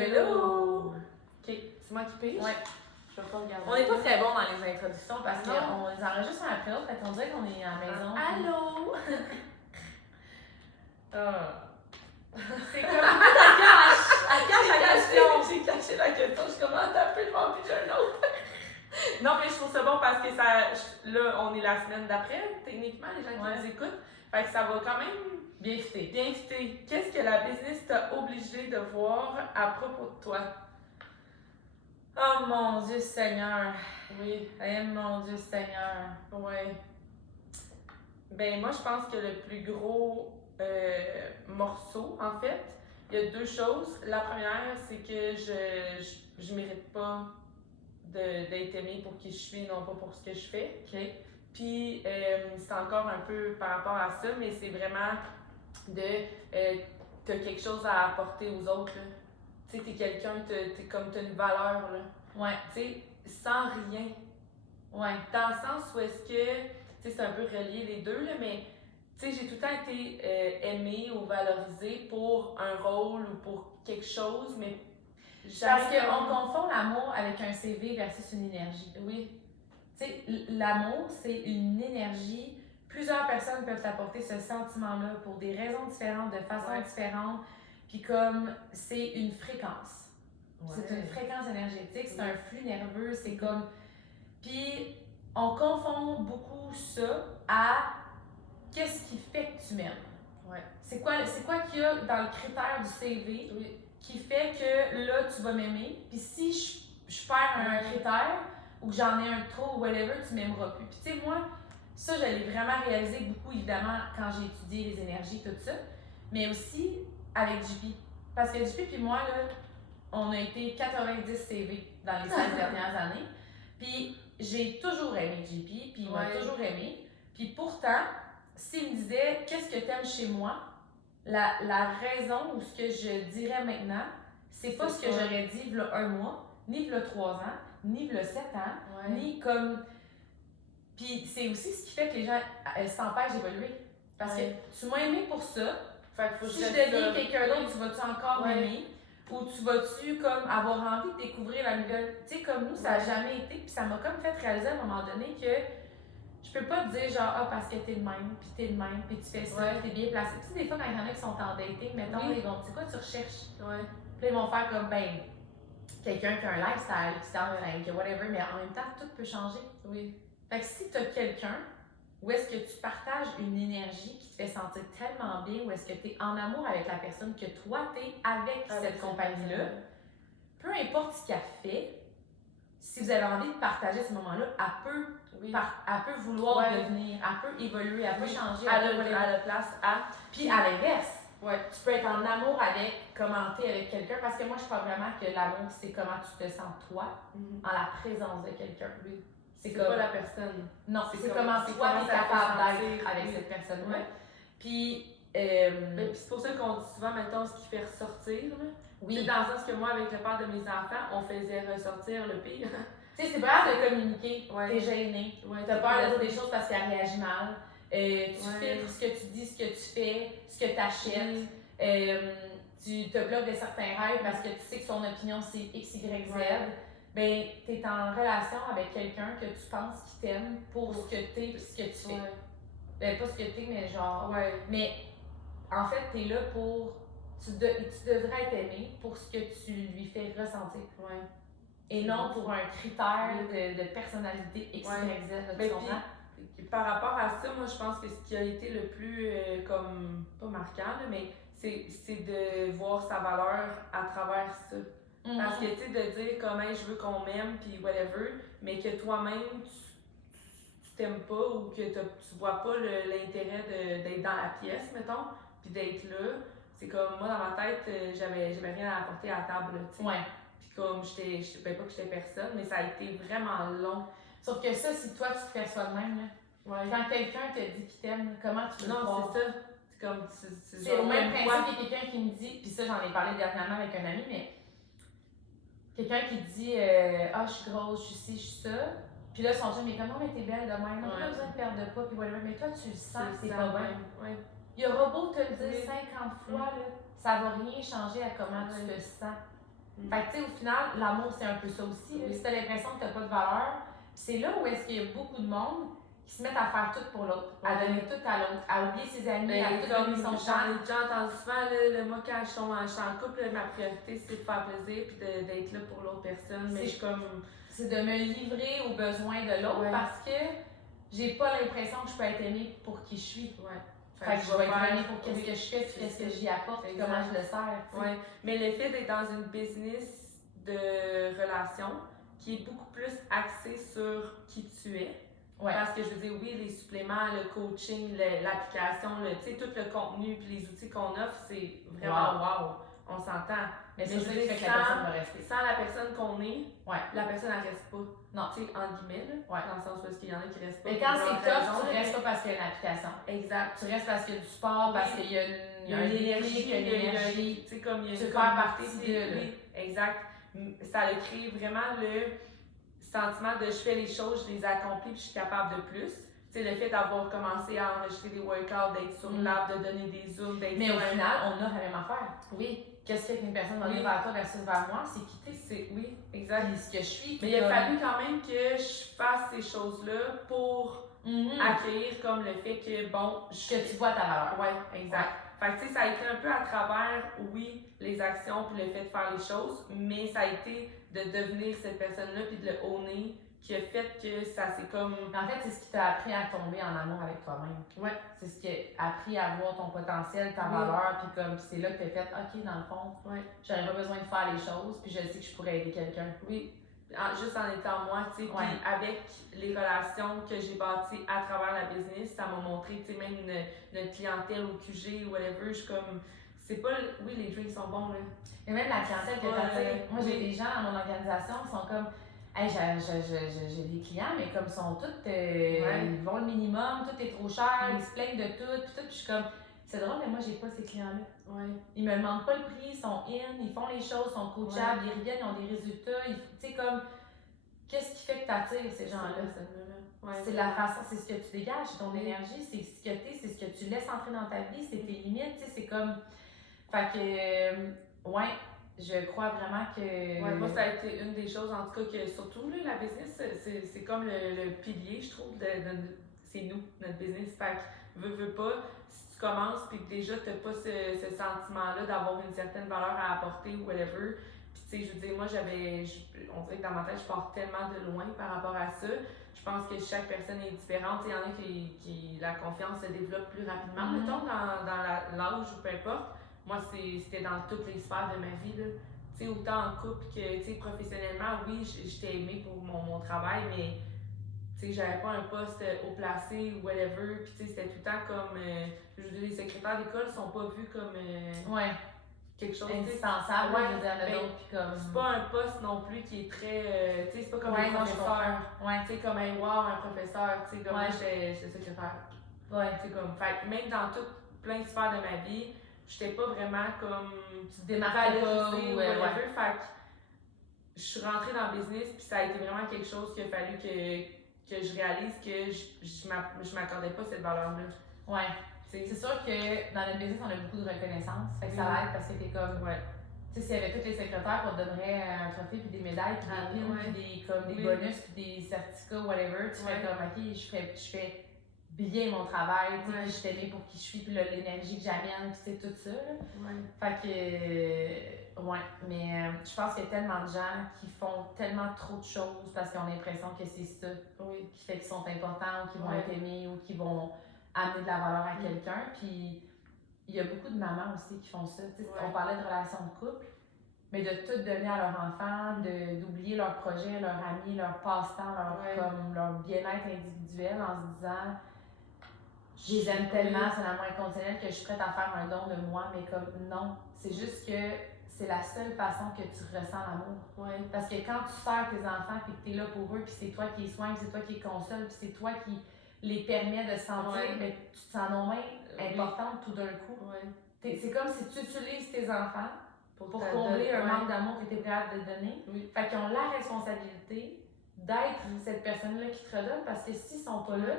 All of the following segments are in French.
Hello! Ok, c'est moi qui pige? Ouais. Je vais pas regarder. On n'est pas très bon dans les introductions parce qu'on les enregistre un après l'autre, fait qu'on dirait qu'on est à la maison. Allô? C'est comme ta cache! Elle cache la question! J'ai caché la question, je commence à taper devant puis j'ai un autre. Non, mais je trouve ça bon parce que ça. Là, on est la semaine d'après, techniquement, les gens qui nous écoutent. Fait que ça va quand même bien fitter. Bien fitter. Qu'est-ce que la business t'a obligé de voir à propos de toi? Oh mon Dieu Seigneur! Oui. Eh mon Dieu Seigneur! Ouais. Ben, moi, je pense que le plus gros morceau, en fait, il y a deux choses. La première, c'est que je mérite pas d'être aimée pour qui je suis, non pas pour ce que je fais. OK. Puis, c'est encore un peu par rapport à ça, mais c'est vraiment t'as quelque chose à apporter aux autres, là. Tu sais, t'es quelqu'un, t'as une valeur, là. Ouais. Tu sais, sans rien. Ouais. Dans le sens où est-ce que, tu sais, c'est un peu relié les deux, là, mais, tu sais, j'ai tout le temps été aimée ou valorisée pour un rôle ou pour quelque chose, mais parce qu'on confond l'amour avec un CV versus une énergie. Oui. Tu sais, l'amour, c'est une énergie. Plusieurs personnes peuvent apporter ce sentiment-là pour des raisons différentes, de façons différentes. Puis comme c'est une fréquence. Ouais. C'est une fréquence énergétique, c'est un flux nerveux, c'est comme... Puis on confond beaucoup ça à qu'est-ce qui fait que tu m'aimes. Ouais. C'est quoi qu'il y a dans le critère du CV qui fait que là, tu vas m'aimer. Puis si je perds un critère ou que j'en ai un trop ou whatever, tu m'aimeras plus. Puis tu sais, moi, ça, je l'ai vraiment réalisé beaucoup, évidemment, quand j'ai étudié les énergies, tout ça. Mais aussi avec JP. Parce que JP puis moi, là, on a été 90 CV dans les 5 dernières années. Puis j'ai toujours aimé JP, puis il m'a toujours aimé. Puis pourtant, s'il me disait « Qu'est-ce que t'aimes chez moi? » La raison ou ce que je dirais maintenant, c'est pas ce que j'aurais dit il y a un mois, ni il y a 3 ans, ni il y a 7 ans, ni comme... Puis c'est aussi ce qui fait que les gens s'empêchent d'évoluer. Parce que tu m'as aimé pour ça, si je deviens quelqu'un d'autre, tu vas-tu encore m'aimer? Ou tu vas-tu comme avoir envie de découvrir la nouvelle? Tu sais, comme nous, ça n'a jamais été, puis ça m'a comme fait réaliser à un moment donné que je peux pas te dire genre, ah, parce que t'es le même, puis t'es le même, puis tu fais ça, puis t'es bien placé. Tu sais, des fois, quand il y en a qui sont en dating, mettons, ils vont, tu sais quoi, tu recherches? Puis ils vont faire comme, ben, quelqu'un qui a un lifestyle, qui s'en rank, whatever, mais en même temps, tout peut changer. Oui. Fait que si t'as quelqu'un où est-ce que tu partages une énergie qui te fait sentir tellement bien, où est-ce que tu es en amour avec la personne, que toi, tu es avec cette compagnie-là, peu importe ce qu'elle fait, si vous avez envie de partager ce moment-là, elle peut vouloir devenir, elle peut évoluer, elle peut changer. Elle a la place à. Puis à l'inverse, tu peux être en amour avec, commenter avec quelqu'un, parce que moi, je crois vraiment que l'amour, c'est comment tu te sens toi, en la présence de quelqu'un. C'est pas la personne. Non, c'est comment toi tu es capable d'être avec cette personne-là. Puis, puis c'est pour ça qu'on dit souvent, mettons, ce qui fait ressortir. Là. Oui. Dans le sens que moi, avec le père de mes enfants, on faisait ressortir le pire. Tu sais, c'est pas grave de communiquer. T'es gêné. T'as peur de dire des choses parce qu'elle réagit mal. Tu filtres ce que tu dis, ce que tu fais, ce que tu achètes. Tu te bloques de certains rêves parce que tu sais que son opinion, c'est X, Y, Z. Ben, tu es en relation avec quelqu'un que tu penses qui t'aime pour ce que t'es, ce que tu fais. Ben, pas ce que t'es, mais genre. Mais en fait, t'es là pour. Tu devrais être aimé pour ce que tu lui fais ressentir. Et non pour un critère de personnalité X, Y, Z. Tu comprends? Par rapport à ça, moi, je pense que ce qui a été le plus, comme, pas marquant, là, mais c'est de voir sa valeur à travers ça. Parce que, tu sais, de dire comment je veux qu'on m'aime, puis whatever, mais que toi-même, tu t'aimes pas ou que tu vois pas l'intérêt d'être dans la pièce, mettons, puis d'être là, c'est comme, moi, dans ma tête, j'avais rien à apporter à la table, tu sais. Puis comme, je savais pas que j'étais personne, mais ça a été vraiment long. Sauf que ça, si toi, tu te perçois de même, là, quand quelqu'un te dit qu'il t'aime, comment tu peux le croire? Non, c'est ça. C'est comme, c'est au même principe qu'il y a quelqu'un qui me dit, puis ça, j'en ai parlé dernièrement avec un ami, mais quelqu'un qui dit ah, je suis grosse, je suis ci, je suis ça. Puis là, son chum, mais comment, mais t'es belle de même, on n'a pas besoin de perdre de poids, puis whatever. Mais toi, tu le sens que c'est pas bien. Il y aura beau te le dire 50 fois, là, ça va rien changer à comment tu te sens. Fait que, tu sais, au final, l'amour, c'est un peu ça aussi. Là. Si t'as l'impression que t'as pas de valeur, c'est là où est-ce qu'il y a beaucoup de monde qui se mettent à faire tout pour l'autre, à donner tout à l'autre, à oublier ses amis, à tout donner son J'en temps. ai déjà entendu souvent, là, moi, quand je suis en couple, ma priorité, c'est de faire plaisir puis d'être là pour l'autre personne. Mais je suis comme... C'est de me livrer aux besoins de l'autre parce que j'ai pas l'impression que je peux être aimée pour qui je suis. Fait que je vais être aimée pour qu'est-ce que je fais, puis qu'est-ce que j'y apporte, puis comment je le sers. Ouais. Mais le fait d'être dans une business de relation qui est beaucoup plus axée sur qui tu es. Parce que je veux dire, oui, les suppléments, le coaching, l'application, tout le contenu puis les outils qu'on offre, c'est vraiment wow. On s'entend. Mais c'est ça qui fait que la personne va rester. Sans la personne qu'on est, la personne elle reste pas. Non. Tu sais, en guillemets, là, dans le sens où il y en a qui restent pas. Mais quand c'est tough, tu restes pas parce qu'il y a une application. Exact. Tu restes parce qu'il y a du sport, parce qu'il y a une énergie, il y a une énergie. Tu sais, comme il y a une partie de. Oui, exact. Ça a créé vraiment le sentiment de je fais les choses, je les accomplis puis je suis capable de plus. Tu sais, le fait d'avoir commencé à enregistrer des workouts, d'être sur l'app, de donner des zooms, d'être. Mais au final, on a la même affaire. Oui. Qu'est-ce qui fait qu'une personne va venir vers toi versus vers moi? C'est quitter. Oui, exact. Ce que je suis. Mais il a fallu quand même que je fasse ces choses-là pour accueillir comme le fait que, bon, que tu vois ta valeur. Oui, exact. Fait que, tu sais, ça a été un peu à travers, oui, les actions puis le fait de faire les choses, mais ça a été de devenir cette personne-là puis de le owner qui a fait que ça c'est comme... En fait, c'est ce qui t'a appris à tomber en amour avec toi-même. Ouais. C'est ce qui t'a appris à voir ton potentiel, ta valeur, puis comme c'est là que t'as fait, OK, dans le fond, j'aurais pas besoin de faire les choses, puis je sais que je pourrais aider quelqu'un. Oui. Juste en étant moi, tu sais, puis avec les relations que j'ai bâties à travers la business, ça m'a montré, tu sais, même notre clientèle au QG ou whatever, je suis comme... C'est pas... Oui, les drinks sont bons, là. Mais même la clientèle que t'attires. Moi, j'ai des gens dans mon organisation qui sont comme... Hey, j'ai des clients, mais comme ils sont tous, ils vont le minimum, tout est trop cher, ils se plaignent de tout, puis je suis comme, c'est drôle, mais moi j'ai pas ces clients-là. Ils me demandent pas le prix, ils sont ils font les choses, ils sont coachables, ils reviennent, ils ont des résultats, tu sais, comme, qu'est-ce qui fait que t'attires ces gens-là? C'est la façon, c'est ce que tu dégages, c'est ton énergie, c'est ce que t'es, c'est ce que tu laisses entrer dans ta vie, c'est tes limites, tu sais, c'est comme, fait que, je crois vraiment que... moi, ça a été une des choses, en tout cas, que surtout, là, la business, c'est comme le pilier, je trouve, c'est nous, notre business. Fait que, veux pas, si tu commences puis que déjà t'as pas ce sentiment-là d'avoir une certaine valeur à apporter ou whatever, puis tu sais, je veux dire, moi, on dirait que dans ma tête, je pars tellement de loin par rapport à ça. Je pense que chaque personne est différente. Il y en a qui la confiance se développe plus rapidement, mettons, dans l'âge ou peu importe. Moi, c'était dans toutes les sphères de ma vie, là. Tu sais, autant en couple que, tu sais, professionnellement, oui, j'étais aimée pour mon travail, mais, tu sais, j'avais pas un poste haut placé ou whatever, puis tu sais, c'était tout le temps comme, je veux dire, les secrétaires d'école sont pas vus comme quelque chose indispensable, je veux dire, comme... C'est pas un poste non plus qui est très, tu sais, c'est pas comme un professeur, tu sais, comme un wow, un professeur, tu sais, comme moi, j'étais secrétaire. Tu sais, comme, fait même dans plein de sphères de ma vie, j'étais pas vraiment comme tu te démarquais pas ou whatever. Fait que je suis rentrée dans le business puis ça a été vraiment quelque chose qu'il a fallu que je réalise que je m'accordais pas cette valeur-là. C'est sûr que dans notre business, on a beaucoup de reconnaissance. Fait que ça l'aide parce que t'es comme... Tu sais, s'il y avait tous les secrétaires, on te donnerait un trophée puis des médailles puis des pins puis des bonus puis des certificats, whatever. Tu fais comme, OK, je fais bien mon travail, je suis aimée pour qui je suis, puis l'énergie que j'amène, puis c'est tout ça. Fait que, mais je pense qu'il y a tellement de gens qui font tellement trop de choses parce qu'ils ont l'impression que c'est ça qui fait qu'ils sont importants, ou qu'ils vont être aimés, ou qu'ils vont amener de la valeur à quelqu'un. Puis il y a beaucoup de mamans aussi qui font ça. On parlait de relations de couple, mais de tout donner à leur enfant, d'oublier leur projet, leur ami, leur passe-temps, leur bien-être individuel en se disant je les aime tellement, c'est un amour inconditionnel que je suis prête à faire un don de moi, mais comme non, c'est juste que c'est la seule façon que tu ressens l'amour. Parce que quand tu sers tes enfants puis que tu es là pour eux, puis c'est toi qui les soignes, c'est toi qui les consoles, puis c'est toi qui les permets de se sentir, mais tu te sens non moins importante tout d'un coup. C'est comme si tu utilises tes enfants pour combler un manque d'amour que tu es prête à te donner. Fait qu'ils ont la responsabilité d'être cette personne-là qui te redonne, parce que s'ils sont pas là,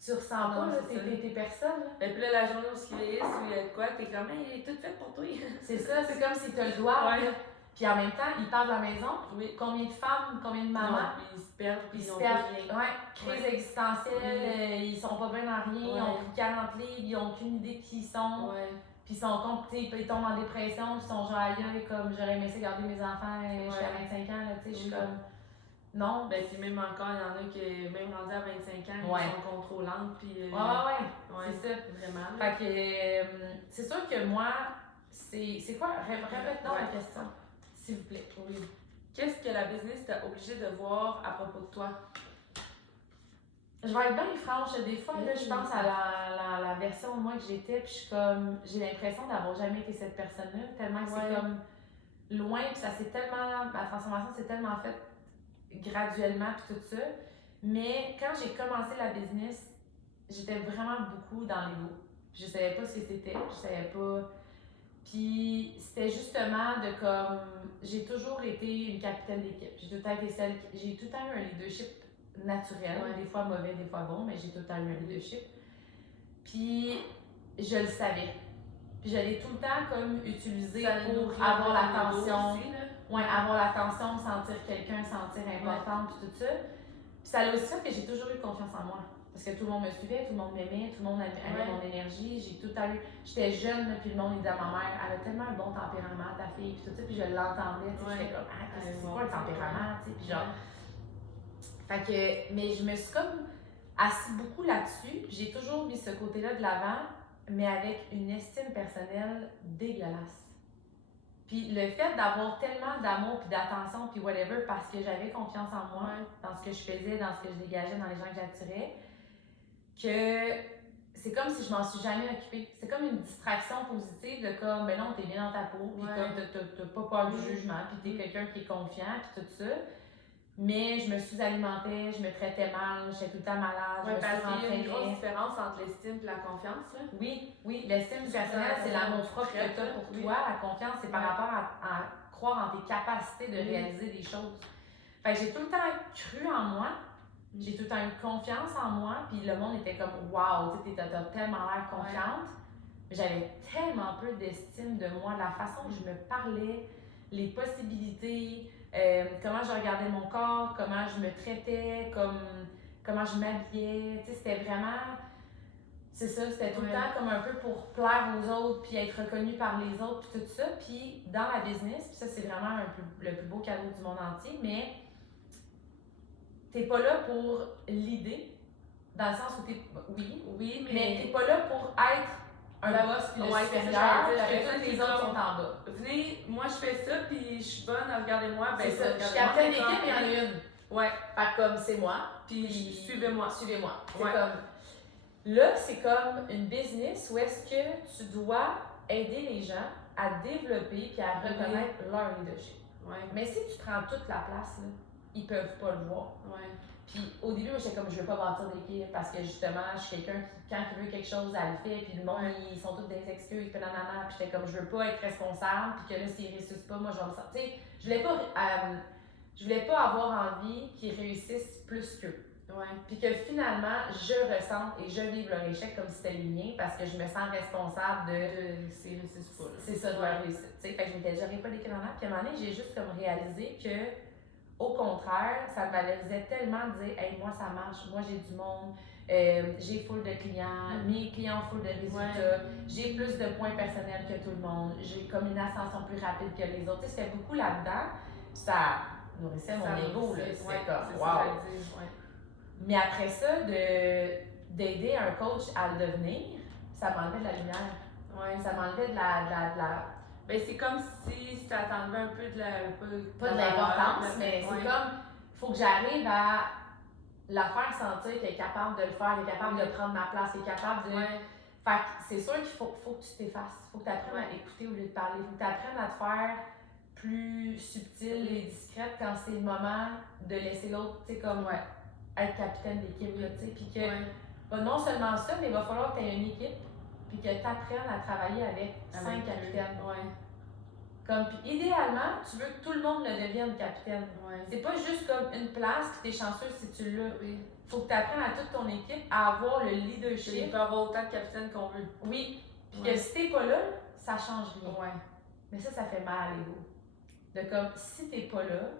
tu ressens pas tes personnes. Et puis là, la journée où il y a de quoi, t'es comme, elle est toute faite pour toi. C'est ça, c'est comme si t'as le doigt. Puis en même temps, ils partent de la maison. Oui. Combien de femmes, combien de mamans? Non, puis ils se perdent, puis Ils ils se n'ont perdent. plus rien. Ouais, crise existentielle, ils sont pas bien dans rien, ils ont Ouais. pris 40 livres, ils ont aucune idée de qui ils sont. Ouais. Puis ils sont con, ils tombent en dépression, puis ils sont genre aïe, comme j'aurais aimé ça garder mes enfants jusqu'à 25 ans, là, tu sais, je suis comme. Non. Ben, puis même encore, il y en a qui, même rendus à 25 ans, Ouais. ils sont contrôlantes, puis... Ouais, c'est ça. Vraiment. Fait que, c'est sûr que moi, c'est quoi? Répète-nous la question, s'il vous plaît. Oui. Qu'est-ce que la business t'a obligé de voir à propos de toi? Je vais être bien franche, des fois, là, je pense à la version de moi que j'étais, puis je suis comme, j'ai l'impression d'avoir jamais été cette personne-là, tellement que c'est comme loin, puis ça s'est tellement, ma transformation s'est tellement faite graduellement, puis tout ça. Mais quand j'ai commencé la business, j'étais vraiment beaucoup dans l'ego. Je savais pas ce que c'était, je savais pas. Puis c'était justement de comme, j'ai toujours été une capitaine d'équipe. J'ai tout le temps été celle, j'ai tout le temps eu un leadership naturel, des fois mauvais, des fois bon, mais j'ai tout le temps eu un leadership. Puis je le savais. Puis je l'ai tout le temps comme utilisé pour avoir l'attention. Ouais, avoir l'attention, sentir quelqu'un, sentir importante, puis tout ça. Puis ça a aussi fait que j'ai toujours eu confiance en moi. Parce que tout le monde me suivait, tout le monde m'aimait, tout le monde aimait mon énergie. J'ai tout le temps eu. J'étais jeune, puis le monde disait à ma mère, elle a tellement un bon tempérament, ta fille, puis tout ça. Puis je l'entendais, tu sais, j'étais comme, ah, c'est quoi le tempérament, tu sais. Puis genre. Fait que, mais je me suis comme assis beaucoup là-dessus. J'ai toujours mis ce côté-là de l'avant, mais avec une estime personnelle dégueulasse. Puis le fait d'avoir tellement d'amour puis d'attention puis whatever parce que j'avais confiance en moi, dans ce que je faisais, dans ce que je dégageais, dans les gens que j'attirais, que c'est comme si je m'en suis jamais occupée. C'est comme une distraction positive de comme, ben non, t'es bien dans ta peau, puis comme t'as pas peur du jugement, puis t'es quelqu'un qui est confiant, puis tout ça. Mais je me sous-alimentais, je me traitais mal, j'étais tout le temps malade, je me parce qu'il y a une grosse différence entre l'estime et la confiance. Là. Oui, l'estime personnelle, c'est l'amour propre que tu as pour toi. La confiance, c'est par rapport à croire en tes capacités de réaliser des choses. Fait que j'ai tout le temps cru en moi, j'ai tout le temps eu confiance en moi, puis le monde était comme « wow, tu t'as tellement l'air confiante ». J'avais tellement peu d'estime de moi, la façon que je me parlais, les possibilités, comment je regardais mon corps, comment je me traitais, comment je m'habillais. Tu sais, c'était vraiment. C'est ça, c'était tout le temps comme un peu pour plaire aux autres, puis être reconnu par les autres, puis tout ça. Puis dans la business, puis ça, c'est vraiment le plus beau cadeau du monde entier, mais t'es pas là pour l'idée, dans le sens où t'es. Oui, mais t'es pas là pour être un boss puis le supérieur, que tous les autres sont en bas. Venez, moi je fais ça, puis je suis bonne, regardez-moi. Ben, c'est ça, je suis capitaine d'équipe, il y en a une. Ouais. Fait comme c'est moi, puis suivez-moi. Suivez-moi. C'est comme. Là, c'est comme une business où est-ce que tu dois aider les gens à développer puis à reconnaître leur leadership. Mais si tu prends toute la place, là, ils peuvent pas le voir. Puis au début, j'étais comme, je veux pas bâtir d'équipe parce que justement, je suis quelqu'un qui, quand il veut quelque chose, elle le fait, puis le monde, ils sont tous des excuses, puis nanana, puis j'étais comme, je veux pas être responsable, puis que là, s'ils réussissent pas, moi, je vais me sentir. Tu sais, je voulais pas avoir envie qu'ils réussissent plus qu'eux. Puis que finalement, je ressente et je vive leur échec comme si c'était le mien parce que je me sens responsable de s'ils réussissent pas. C'est ça, de leur réussite. Tu sais, fait que je m'étais dit, j'aurais pas d'équipe en puis à un moment donné, j'ai juste comme réalisé que au contraire, ça me valorisait tellement de dire « Hey, moi, ça marche, moi, j'ai du monde, j'ai full de clients, mes clients ont full de résultats, j'ai plus de points personnels que tout le monde, j'ai comme une ascension plus rapide que les autres. » Tu sais, c'était beaucoup là-dedans, puis ça nourrissait mon ego, là. C'était comme « Wow! » Mais après ça, d'aider un coach à le devenir, ça m'enlevait de la lumière. Ça m'enlevait de la... Ben, c'est comme si ça t'enlevait un peu de la... Pas de l'importance, mais c'est comme, il faut que j'arrive à la faire sentir qu'elle est capable de le faire, qu'elle est capable de prendre ma place, qu'elle est capable de... Fait que c'est sûr qu'il faut que tu t'effaces, il faut que tu apprennes à écouter au lieu de parler, il faut que tu apprennes à te faire plus subtile et discrète quand c'est le moment de laisser l'autre, tu sais, comme être capitaine d'équipe, tu sais, puis que non seulement ça, mais il va falloir que tu aies une équipe, puis que tu apprennes à travailler avec 5 capitaines. Comme, puis idéalement, tu veux que tout le monde le devienne capitaine. C'est pas juste comme une place, puis t'es chanceuse si tu l'as. Faut que tu apprennes à toute ton équipe à avoir le leadership. Il peut avoir autant de capitaines qu'on veut. Oui, puis que si t'es pas là, ça change rien. Mais ça fait mal à l'ego. de comme, si t'es pas là,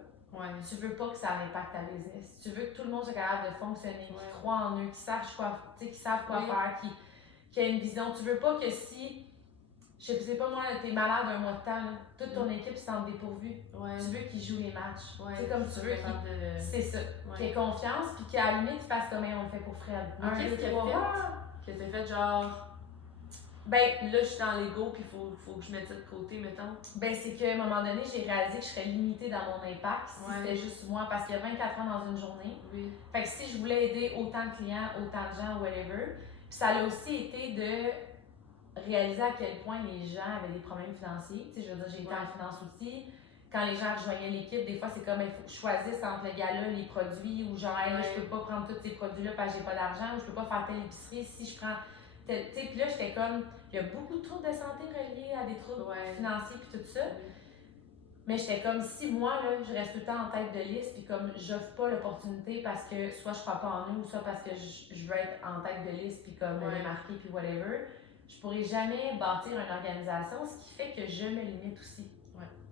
tu veux pas que ça impacte ta business. Tu veux que tout le monde soit capable de fonctionner, qu'ils croient en eux, qu'ils savent quoi faire, qu'ils aient une vision. Tu veux pas que si, je sais pas moi, t'es malade un mois de temps, là, toute ton équipe se sente dépourvue. Tu veux qu'ils jouent les matchs. C'est comme tu veux qu'ils... C'est ça. Qu'ils aient confiance, puis qu'à la limite, ils fassent comme on le fait pour Fred. Qu'est-ce qu'il a fait? Que t'as fait genre... Ben, là, je suis dans l'ego, puis faut que je mette ça de côté, mettons. Ben, c'est qu'à un moment donné, j'ai réalisé que je serais limitée dans mon impact si c'était juste moi, parce qu'il y a 24 ans dans une journée. Fait que si je voulais aider autant de clients, autant de gens, whatever, puis ça a aussi été de réaliser à quel point les gens avaient des problèmes financiers. Tu sais, je veux dire, j'ai été en finance aussi. Quand les gens rejoignaient l'équipe, des fois, c'est comme, il faut que je choisisse entre le gars-là, les produits, ou genre, hey, là, je peux pas prendre tous ces produits-là parce que j'ai pas d'argent, ou je peux pas faire telle épicerie si je prends... Tu sais, puis là, j'étais comme, il y a beaucoup de troubles de santé reliés à des troubles financiers puis tout ça. Mais j'étais comme, si moi, là, je reste tout le temps en tête de liste puis comme, j'offre pas l'opportunité parce que soit je crois pas en eux ou soit parce que je veux être en tête de liste puis comme me démarquer puis whatever, je pourrais jamais bâtir une organisation, ce qui fait que je me limite aussi.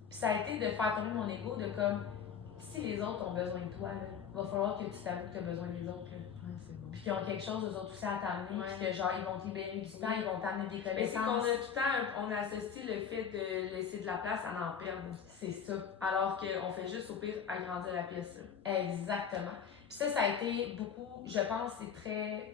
Puis ça a été de faire tomber mon ego de comme, si les autres ont besoin de toi, là, il va falloir que tu t'avoues que tu as besoin des autres. Là. Puis qu'ils ont quelque chose, eux autres aussi, à t'amener, puis que genre, ils vont te libérer du temps, ils vont t'amener des connaissances. Mais c'est qu'on a tout le temps, on associe le fait de laisser de la place à en perdre. C'est ça. Alors qu'on fait juste, au pire, agrandir la pièce. Exactement. Puis ça a été beaucoup, je pense, c'est très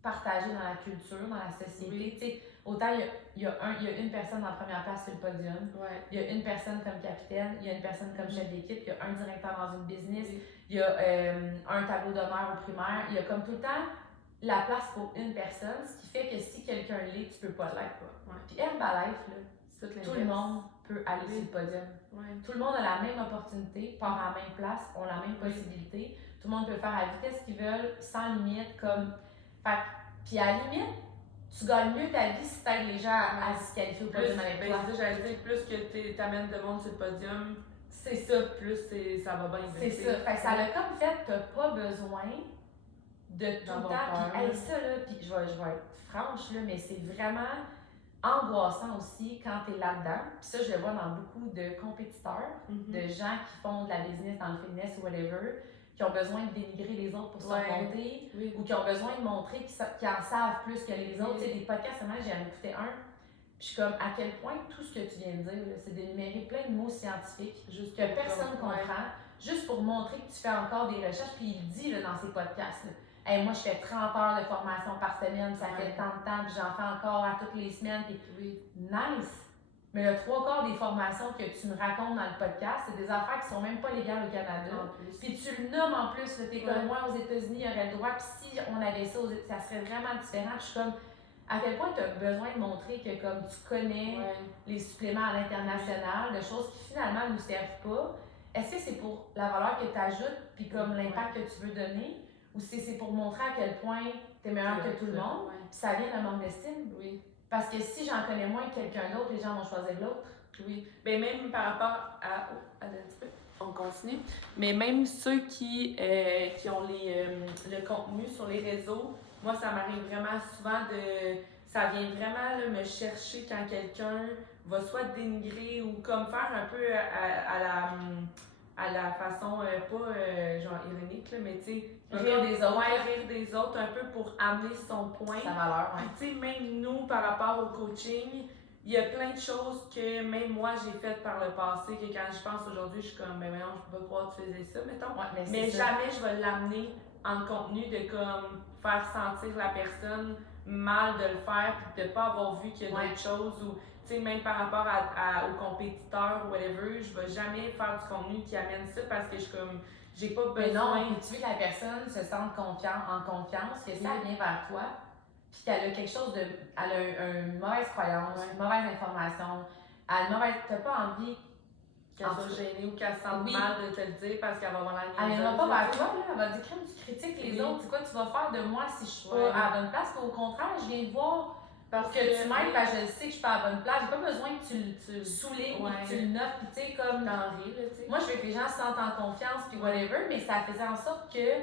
partagé dans la culture, dans la société. Tu sais, autant il y a une personne en première place sur le podium, il y a une personne comme capitaine, il y a une personne comme chef d'équipe, il y a un directeur dans une business, il y a un tableau d'honneur au primaire, il y a comme tout le temps la place pour une personne, ce qui fait que si quelqu'un l'est, tu peux pas l'être. Puis Herbalife, là, tout le monde peut aller sur le podium. Tout le monde a la même opportunité, part à la même place, ont la même possibilité. Tout le monde peut faire à la vitesse qu'ils veulent, sans limite, comme... Fait, puis à la limite, tu gagnes mieux ta vie si tu aides les gens à se qualifier au podium avec toi. J'allais dire, plus que tu amènes de monde sur le podium, c'est ça. Plus ça va bien. C'est ça. Fait que ça l'a comme fait, t'as pas besoin de tout le temps. Puis hey, ça là, puis je vais être franche là, mais c'est vraiment angoissant aussi quand t'es là-dedans. Puis ça, je le vois dans beaucoup de compétiteurs, de gens qui font de la business dans le fitness ou whatever, qui ont besoin de dénigrer les autres pour se remonter, ou qui ont besoin de montrer qu'ils en savent plus que les autres. Tu sais, des podcasts, j'ai écouté un, puis je suis comme, à quel point tout ce que tu viens de dire, c'est d'énumérer plein de mots scientifiques juste que personne comprend, juste pour montrer que tu fais encore des recherches, puis il dit là, dans ses podcasts, là, hey, moi je fais 30 heures de formation par semaine, ça fait tant de temps, puis j'en fais encore à toutes les semaines, puis nice! Mais le 3/4 des formations que tu me racontes dans le podcast, c'est des affaires qui sont même pas légales au Canada. Puis tu le nommes en plus, t'es comme moi aux États-Unis, il y aurait le droit, puis si on avait ça, ça serait vraiment différent. Puis je suis comme, à quel point tu as besoin de montrer que comme tu connais les suppléments à l'international, de choses qui finalement ne nous servent pas. Est-ce que c'est pour la valeur que tu ajoutes, puis comme l'impact que tu veux donner, ou c'est pour montrer à quel point tu es meilleur que tout le monde, puis ça vient d'un manque d'estime? Parce que si j'en connais moins que quelqu'un d'autre, les gens vont choisir l'autre. Mais même par rapport à un petit peu, on continue. Mais même ceux qui ont le contenu sur les réseaux, moi, ça m'arrive vraiment souvent de... Ça vient vraiment là, me chercher quand quelqu'un va soit dénigrer ou comme faire un peu à la façon, pas genre ironique, là, mais tu sais, rire des autres un peu pour amener son point. Sa valeur, Puis tu sais, même nous, par rapport au coaching, il y a plein de choses que même moi j'ai faites par le passé, que quand je pense aujourd'hui, je suis comme, mais non, je peux pas croire que tu faisais ça, mettons. Mais jamais je vais l'amener en contenu de comme faire sentir la personne mal de le faire, puis de pas avoir vu qu'il y a d'autres choses, ou tu sais, même par rapport aux compétiteurs ou whatever, je vais jamais faire du contenu qui amène ça parce que je suis comme, j'ai pas besoin. Mais non, tu veux que la personne se sente en confiance, que ça vient vers toi, puis qu'elle a quelque chose de. Elle a une mauvaise croyance, une mauvaise information, t'as pas envie qu'elle soit gênée ou qu'elle se sente mal de te le dire parce qu'elle va avoir la niaiseuse. Elle viendra pas vers toi, là, elle va dire, crème, tu critiques les autres, c'est quoi tu vas faire de moi si je suis pas à la bonne place? Au contraire, je viens te voir. Parce que tu m'aides, parce que je sais que je suis pas à la bonne place. J'ai pas besoin que tu le soulignes, que tu le notes, puis tu sais, comme. Moi, je veux que les gens se sentent en confiance, puis whatever, mais ça faisait en sorte que.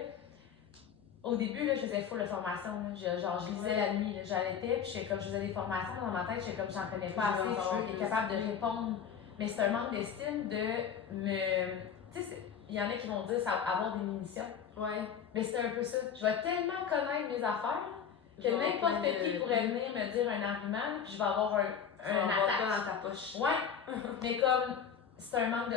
Au début, là, je faisais full de formation. Genre, je lisais la nuit, j'allaitais, puis je faisais des formations dans ma tête, j'étais comme, j'en connais pas assez, je veux être capable de répondre. Mais c'est un manque d'estime de me. Tu sais, il y en a qui vont dire ça, avoir des munitions. Ouais. Mais c'est un peu ça. Je vais tellement connaître mes affaires que Genre n'importe plein de- qui pourrait venir me dire un argument, puis je vais avoir Tu vas avoir ça dans ta poche. Ouais, mais comme c'est un manque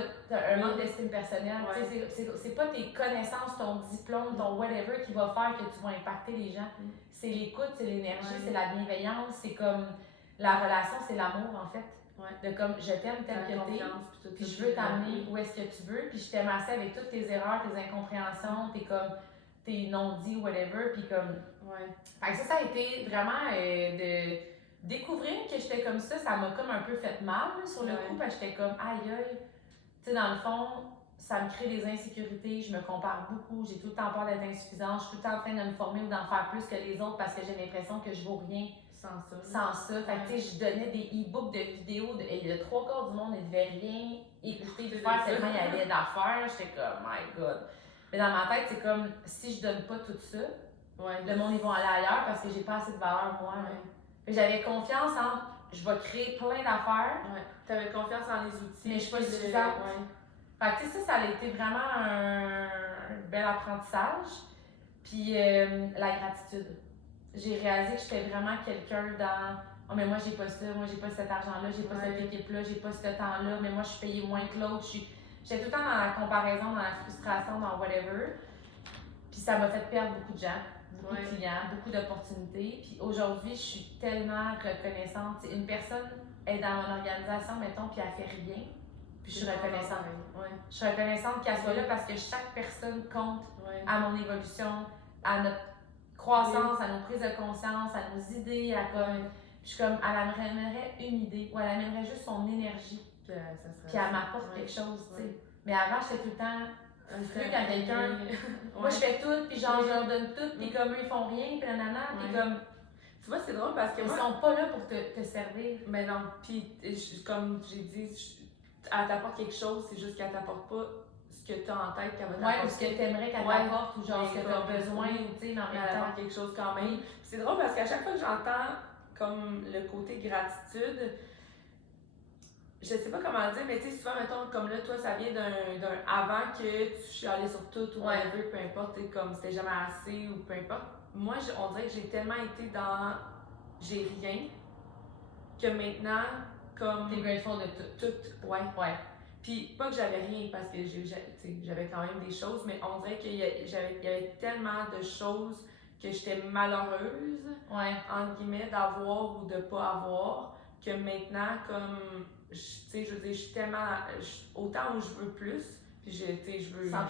manque d'estime personnelle. Ouais. Tu sais, c'est pas tes connaissances, ton diplôme, ton whatever qui va faire que tu vas impacter les gens. C'est l'écoute, c'est l'énergie, Ouais. c'est la bienveillance, c'est comme la relation, c'est l'amour en fait. Ouais. De comme je t'aime tel La que t'es, confiance, puis je veux t'amener où est-ce que tu veux, puis je t'aime assez avec toutes tes erreurs, tes incompréhensions, tes non-dits, whatever, puis comme. Ouais. Fait que ça a été vraiment de découvrir que j'étais comme ça m'a comme un peu fait mal là, sur le Ouais. coup, parce que j'étais comme aïe aïe. Tu sais, dans le fond, ça me crée des insécurités, je me compare beaucoup, j'ai tout le temps peur d'être insuffisante, je suis tout le temps en train de me former ou d'en faire plus que les autres parce que j'ai l'impression que je vaux rien sans ça. Fait que tu sais, je donnais des e-books de vidéos et le 3/4 du monde ne devait rien écouter de faire tellement il y avait d'affaires. J'étais comme, my god. Mais dans ma tête, c'est comme, si je donne pas tout ça, le monde, ils vont aller ailleurs parce que j'ai pas assez de valeur, moi. Ouais. J'avais confiance en, je vais créer plein d'affaires. Ouais. T'avais confiance en les outils. Mais je suis pas suffisante. Fait que tu sais, ça a été vraiment un bel apprentissage. Puis la gratitude. J'ai réalisé que j'étais vraiment quelqu'un dans « Oh, mais moi, j'ai pas ça, moi, j'ai pas cet argent-là, j'ai pas cette équipe-là, j'ai pas ce temps-là, mais moi, je suis payée moins que l'autre. » J'étais tout le temps dans la comparaison, dans la frustration, dans whatever. Puis ça m'a fait perdre beaucoup de gens, beaucoup de clients, beaucoup d'opportunités. Puis aujourd'hui, je suis tellement reconnaissante. T'sais, une personne est dans mon organisation, mettons, puis elle fait rien. Puis je suis reconnaissante. Je suis reconnaissante qu'elle soit là parce que chaque personne compte à mon évolution, à notre croissance, à nos prises de conscience, à nos idées, à comme. Je suis comme, elle amènerait une idée ou elle amènerait juste son énergie. Puis elle m'apporte quelque chose, tu sais. Mais avant, j'étais tout le temps fruit quand quelqu'un. Moi, je fais tout, puis genre, je leur donne tout, puis comme eux, ils font rien, puis nanana, puis comme. Tu vois, c'est drôle parce que ils sont pas là pour te servir. Mais non, puis comme j'ai dit, elle t'apporte quelque chose, c'est juste qu'elle t'apporte pas ce que tu as en tête qu'elle va t'apporter. Ouais, ou ce que tu aimerais qu'elle t'apporte, ou genre ce que tu as besoin, ou tu sais, dans le elle apporte quelque chose quand même. C'est drôle parce qu'à chaque fois que j'entends comme le côté gratitude, je sais pas comment dire, mais tu sais, souvent, mettons, comme là, toi, ça vient d'un avant que tu chialais sur tout ou whatever, peu importe, comme c'était jamais assez ou peu importe. Moi, on dirait que j'ai tellement été dans j'ai rien que maintenant, comme. T'es grateful de tout. Tout, ouais. Puis, pas que j'avais rien parce que j'avais quand même des choses, mais on dirait qu'il y avait tellement de choses que j'étais malheureuse, entre guillemets, d'avoir ou de pas avoir, que maintenant, comme, tu sais, je veux dire, je suis tellement, autant où je veux plus, puis je veux, 100%.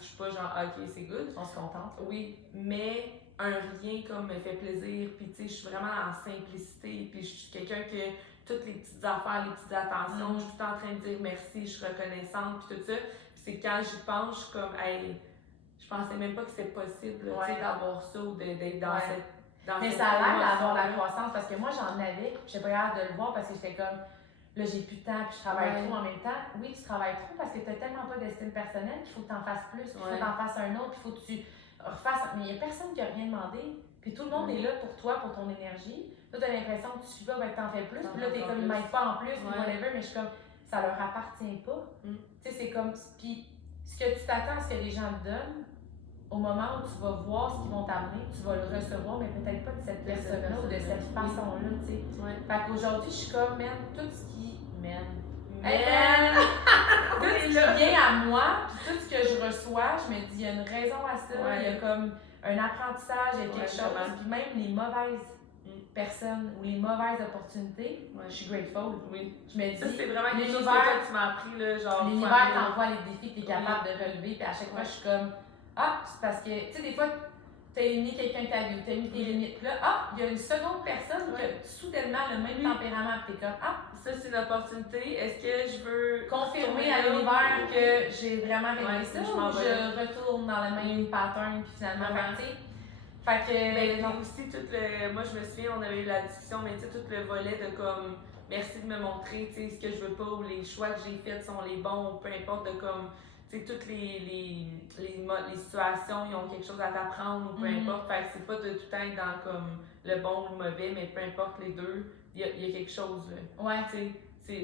Je suis pas genre, ok, c'est good. On se contente. Oui, mais un rien comme me fait plaisir, puis tu sais, je suis vraiment dans la simplicité, puis je suis quelqu'un que toutes les petites affaires, les petites attentions, je suis tout le temps en train de dire merci, je suis reconnaissante, puis tout ça. Puis c'est quand j'y pense, je suis comme, hey, je pensais même pas que c'était possible tu sais, d'avoir ça ou d'être dans cette. Mais ça a l'air d'avoir la croissance parce que moi j'en avais, j'ai pas hâte de le voir parce que j'étais comme, là j'ai plus de temps, puis je travaille trop en même temps. Oui, tu travailles trop parce que tu n'as tellement pas d'estime personnelle qu'il faut que tu en fasses plus, puis il faut que tu en fasses un autre, puis il faut que tu refasses. Mais il n'y a personne qui a rien demandé. Puis tout le monde est là pour toi, pour ton énergie. Toi, t'as l'impression que tu suis pas, ben, que t'en fais plus. Puis là, t'es comme, ils m'aident pas en plus, puis whatever, mais je suis comme, ça leur appartient pas. Tu sais, c'est comme, puis ce que tu t'attends à ce que les gens te donnent, au moment où tu vas voir ce qu'ils vont t'amener, tu vas le recevoir, mais peut-être pas de cette personne-là ou de cette façon-là, tu sais. Fait qu'aujourd'hui, je suis comme, man, tout ce qui. Tout ce qui vient à moi, puis tout ce que je reçois, je me dis, il y a une raison à ça, il y a comme un apprentissage, il y a quelque chose. Puis même les mauvaises personnes ou les mauvaises opportunités, je suis grateful. Je me dis, ça, c'est vraiment quelque chose que toi, tu m'as appris, là, genre. L'univers t'envoie les défis que tu es capable de relever, puis à chaque fois, je suis comme, ah, c'est parce que, tu sais, des fois, t'as aimé quelqu'un que t'as vu, t'as mis tes limites. Puis là, ah, il y a une seconde personne qui a soudainement le même tempérament, puis t'es comme, ah, ça c'est une opportunité. Est-ce que je veux confirmer à l'univers que j'ai vraiment réglé ça, ou je retourne dans le même pattern, puis finalement, fait que. Mais aussi, moi je me souviens, on avait eu la discussion, mais tu sais, tout le volet de comme, merci de me montrer, tu sais, ce que je veux pas, ou les choix que j'ai faits sont les bons, ou peu importe, de comme, tu sais, toutes les situations, ils ont quelque chose à t'apprendre, ou peu importe. Fait que c'est pas de tout être dans comme le bon ou le mauvais, mais peu importe les deux, il y a quelque chose, là. Tu sais,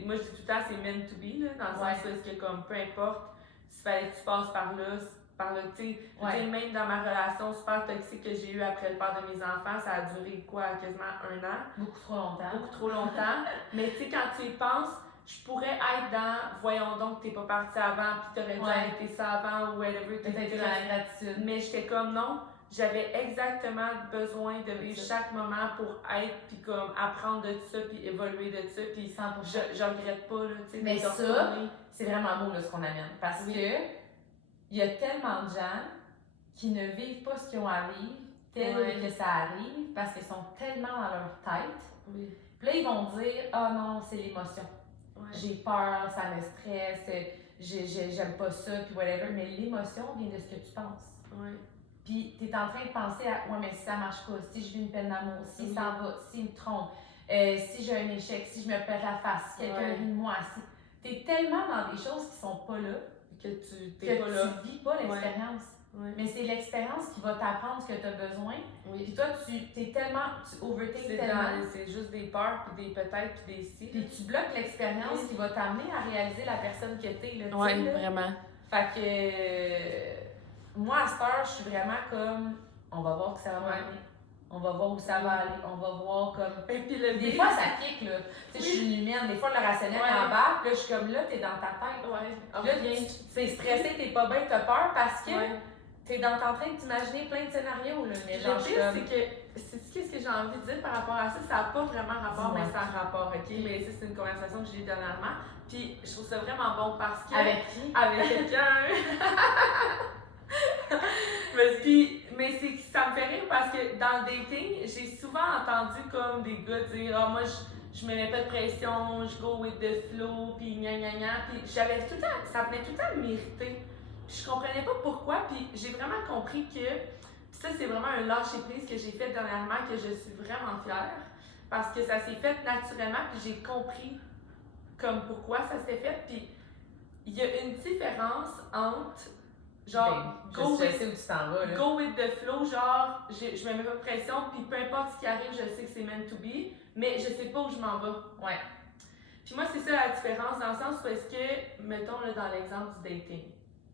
moi je dis tout le temps, c'est meant to be, là, dans le sens où est-ce que, comme, peu importe, s'il fallait que tu passes par là, tu sais, même dans ma relation super toxique que j'ai eue après le père de mes enfants, ça a duré quoi, quasiment 1 an. Beaucoup trop longtemps. Beaucoup trop longtemps. Mais tu sais, quand tu y penses, je pourrais être dans, voyons donc, t'es pas parti avant, puis t'aurais dû arrêter ça avant, ou whatever. Peut-être dans la gratitude. Mais j'étais comme non, j'avais exactement besoin de vivre chaque moment pour être, puis comme apprendre de ça, puis évoluer de ça, puis 100%. je regrette pas, là, tu sais. Mais ça, c'est vraiment beau, là, ce qu'on amène. Parce que il y a tellement de gens qui ne vivent pas ce qu'ils ont à vivre tel que ça arrive, parce qu'ils sont tellement dans leur tête. Oui. Puis là, ils vont dire « Ah non, c'est l'émotion. J'ai peur, ça me stresse, j'aime pas ça, puis whatever. » Mais l'émotion vient de ce que tu penses. Puis tu es en train de penser à « Ouais, mais si ça marche pas, si je vis une peine d'amour, si ça va, s'il me trompe, si j'ai un échec, si je me pète la face, si quelqu'un rit de moi. » Tu es tellement dans des choses qui sont pas là que tu vis pas l'expérience. Mais c'est l'expérience qui va t'apprendre ce que tu as besoin. Puis toi, tu overthinks tellement. C'est juste des peurs, puis des peut-être, puis des si. Puis tu bloques l'expérience qui va t'amener à réaliser la personne que t'es. Oui, vraiment. Fait que moi, à cette heure, je suis vraiment comme, on va voir que ça va m'amener. On va voir où ça va aller. On va voir comme. Et puis des fois, ça kick, là. Tu sais, je suis une humaine. Des fois, le rationnel embarque. Puis là, je suis comme là, t'es dans ta tête. Là, t'es stressé, t'es pas bien, t'as peur parce que t'es en train de t'imaginer plein de scénarios, là. Mais genre, le pire, c'est que. Qu'est-ce que j'ai envie de dire par rapport à ça? Ça n'a pas vraiment rapport, mais ça a rapport, OK? Mais ça, c'est une conversation que j'ai eue dernièrement. Puis je trouve ça vraiment bon parce que. Avec qui? Avec quelqu'un. mais ça me fait rire parce que dans le dating, j'ai souvent entendu comme des gars dire « Ah, moi, je me mets pas de pression, je go with the flow, puis gna gna gna. » Puis j'avais tout le temps, ça venait tout le temps m'irriter. Je comprenais pas pourquoi, puis j'ai vraiment compris que ça, c'est vraiment un lâcher-prise que j'ai fait dernièrement, que je suis vraiment fière. Parce que ça s'est fait naturellement, puis j'ai compris comme pourquoi ça s'est fait. Puis il y a une différence entre genre, je sais où tu t'en vas, là. Go with the flow, genre, je me mets pas de pression, puis peu importe ce qui arrive, je sais que c'est meant to be, mais je sais pas où je m'en vais. Puis moi, c'est ça la différence, dans le sens où est-ce que, mettons là, dans l'exemple du dating,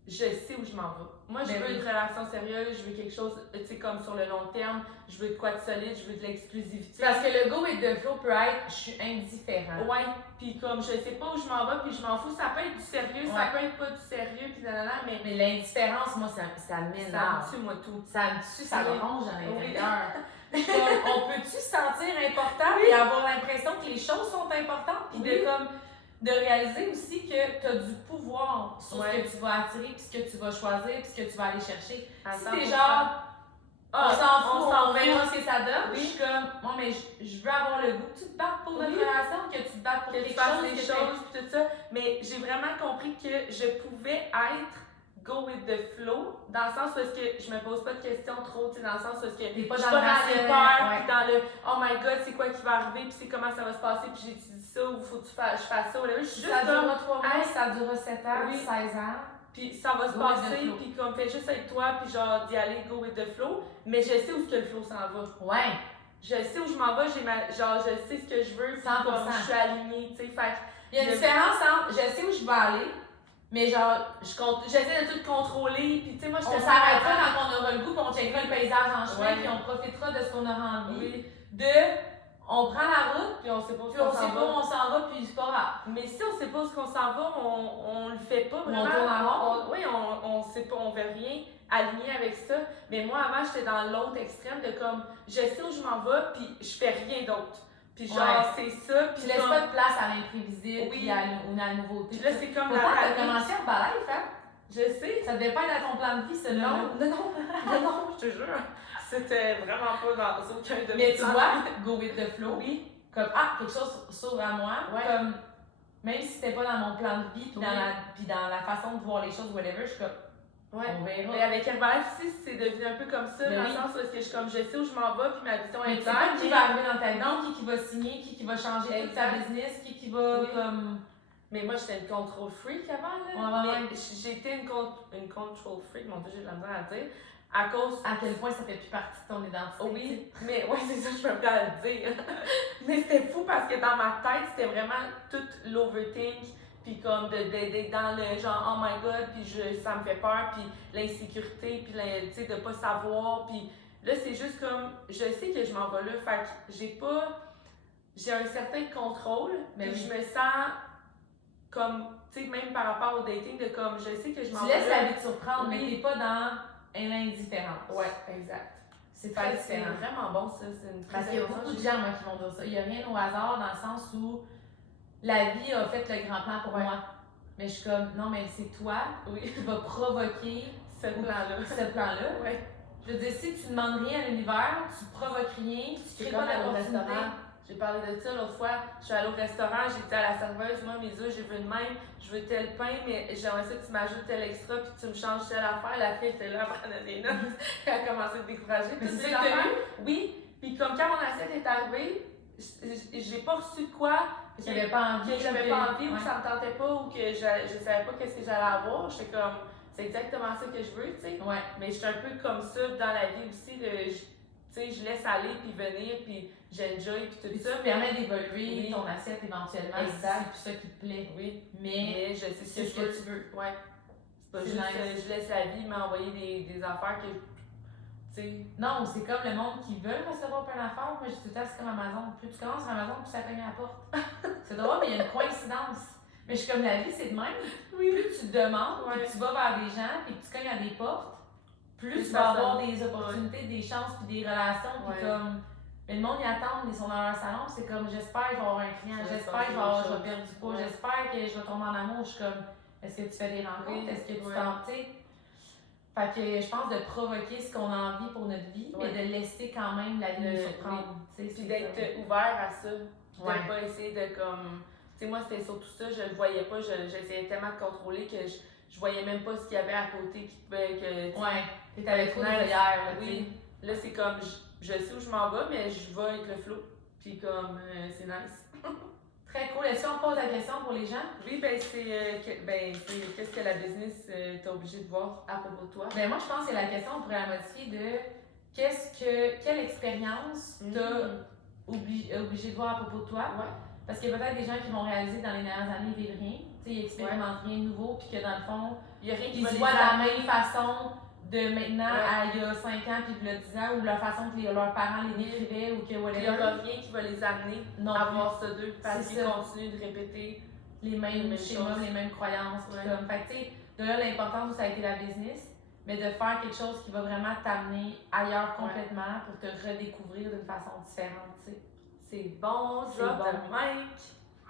je sais où je m'en vais. Moi, je veux une relation sérieuse, je veux quelque chose, tu sais, comme sur le long terme, je veux de quoi de solide, je veux de l'exclusivité. Parce que le go with the flow peut être, je suis indifférent. Puis comme je sais pas où je m'en vais, puis je m'en fous, ça peut être du sérieux, ça peut être pas du sérieux, puis nanana, mais l'indifférence, moi, ça m'énerve. Ça me tue, moi, tout. Ça me tue, ça me ronge à l'intérieur. On peut-tu se sentir important et avoir l'impression que les choses sont importantes, puis de réaliser aussi que tu as du pouvoir sur ce que tu vas attirer, puis ce que tu vas choisir, puis ce que tu vas aller chercher. Si t'es genre, on s'en fout, on verra ce que ça donne, je suis comme, bon, mais je veux avoir le goût que tu te battes pour notre relation, que tu te battes pour quelque chose, des choses, puis tout ça. Mais j'ai vraiment compris que je pouvais être go with the flow, dans le sens où est-ce que je me pose pas de questions trop, tu sais, dans le sens où est-ce que je suis pas dans les peurs, puis dans le oh my god, c'est quoi qui va arriver, puis c'est comment ça va se passer, puis j'étudie ça, ou faut que je fasse ça, whatever. Je suis juste ça durera 3 mois, ça durera 7 ans, 16 ans. Puis ça va se passer, puis comme fais juste avec toi, puis genre d'y aller go with the flow, mais je sais où est-ce que le flow s'en va. Je sais où je m'en vais, genre je sais ce que je veux, puis comme je suis alignée, tu sais, fait. Il y a une différence entre je sais où je vais aller, mais genre, j'essaie de tout contrôler, puis tu sais, moi, on s'arrêtera quand on aura le goût, puis on checkera le paysage en chemin, puis on profitera de ce qu'on aura envie. On prend la route, puis on sait pas où on s'en va, puis c'est pas grave. Mais si on sait pas où on s'en va, on le fait pas vraiment. On tourne en rond. On sait pas, on veut rien aligner avec ça. Mais moi, avant, j'étais dans l'autre extrême de comme, je sais où je m'en vais, puis je fais rien d'autre. Puis genre, c'est ça. Puis tu laisses pas de place à l'imprévisible, puis à la nouveauté. Puis là, c'est comme pourtant, t'as commencé en balai, hein? Je sais. Ça devait pas être à ton plan de vie, ça, là. Non, je te jure. C'était vraiment pas dans aucun de mes Mais tu vois, go with the flow, comme, quelque chose s'ouvre à moi, comme, même si c'était pas dans mon plan de vie, puis dans la façon de voir les choses, whatever, je suis comme, on verra. Mais avec Herbalife aussi, c'est devenu un peu comme ça, dans le sens où je sais où je m'en vais, puis ma vision est claire. Mais qui va arriver dans ta vie, qui va signer, qui va changer toute sa business, qui va, comme... Mais moi, j'étais une control freak avant, là. Ouais. Mais j'étais une control freak, mon Dieu, j'ai de la misère à dire. À cause. À quel point ça fait plus partie de ton identité. Oui, mais ouais, c'est ça, je peux pas le dire. Mais c'était fou parce que dans ma tête, c'était vraiment tout l'overthink, puis comme d'être dans le genre, oh my god, puis ça me fait peur, puis l'insécurité, puis tu sais, de pas savoir, puis là, c'est juste comme, je sais que je m'en vais là, fait que j'ai un certain contrôle, mais je me sens comme, tu sais, même par rapport au dating, de comme, je sais que je m'en vais là. Tu laisses la vie te surprendre, mais t'es pas dans l'indifférence. Ouais, exact. C'est très différent. C'est vraiment bon, ça. C'est une Parce qu'il y a beaucoup de gens, moi, qui vont dire ça. Il n'y a rien au hasard dans le sens où la vie a fait le grand plan pour moi. Mais je suis comme, non, mais c'est toi qui va provoquer ce plan-là. Ouais. Je veux dire, si tu ne demandes rien à l'univers, tu provoques rien, tu crées pas d'opportunité. J'ai parlé de ça l'autre fois. Je suis allée au restaurant, j'ai dit à la serveuse, moi, mes œufs, je veux de même, je veux tel pain, mais j'aimerais ça que tu m'ajoutes tel extra, puis que tu me changes telle affaire. La fille était là, elle prenait des notes. Elle a commencé à te décourager. Mais c'est ça, oui. Puis comme quand mon assiette est arrivée, j'ai pas reçu de quoi que j'avais pas envie, ou que ça me tentait pas, ou que je savais pas qu'est-ce que j'allais avoir. J'étais comme, c'est exactement ça que je veux, tu sais. Ouais. Mais je suis un peu comme ça dans la vie aussi. Tu sais, je laisse aller, puis venir, puis j'enjoy, puis tout ça. Ça permet d'évoluer ton assiette éventuellement. Exact. C'est ça qui te plaît. Oui. Mais je sais c'est ce que tu veux. Ouais. C'est pas juste nice. Je laisse la vie m'envoyer des affaires que. Tu sais. Non, c'est comme le monde qui veut recevoir plein d'affaires. Moi, je dis tout le temps, c'est comme Amazon. Plus tu commences sur Amazon, plus ça cogne à la porte. C'est drôle, mais il y a une coïncidence. Mais je suis comme la vie, c'est de même. Oui. Plus tu demandes, puis tu vas vers des gens, puis que tu cognes à des portes, plus tu vas avoir des opportunités, des chances, puis des relations, puis comme. Mais le monde y attend, ils sont dans leur salon, c'est comme j'espère que je vais avoir un client, j'espère que je vais perdre du poids, j'espère que je vais tomber en amour. Je suis comme, est-ce que tu fais des rencontres, est-ce que tu t'en. Fait que je pense de provoquer ce qu'on a envie pour notre vie, mais de laisser quand même la vie nous surprendre. Puis d'être ouvert à ça, de pas essayer de comme. Tu sais, moi, c'était surtout ça, je le voyais pas, j'essayais tellement de contrôler que je voyais même pas ce qu'il y avait à côté qui pouvait. Et t'avais trop derrière, oui. Là, c'est comme, je sais où je m'en vais, mais je vais avec le flow. Puis comme, c'est nice. Très cool. Est-ce qu'on pose la question pour les gens? Oui, c'est qu'est-ce que la business t'a obligé de voir à propos de toi? Ben moi, je pense que la question, on pourrait la modifier de quelle expérience t'as obligé de voir à propos de toi? Ouais. Parce qu'il y a peut-être des gens qui vont réaliser dans les dernières années, ils vivent rien, ils expérimentent rien de nouveau, puis que dans le fond, il y a rien qui ils se voient de la même façon de maintenant à il y a 5 ans puis il y a 10 ans, ou la façon que leurs parents les décrivaient ou que whatever. Il n'y aura rien qui va les amener à voir ça d'eux parce qu'ils continuent de répéter les mêmes schémas, les mêmes croyances. Comme. Fait que tu sais, de là l'importance où ça a été la business, mais de faire quelque chose qui va vraiment t'amener ailleurs complètement pour te redécouvrir d'une façon différente. T'sais. C'est bon, drop the mic!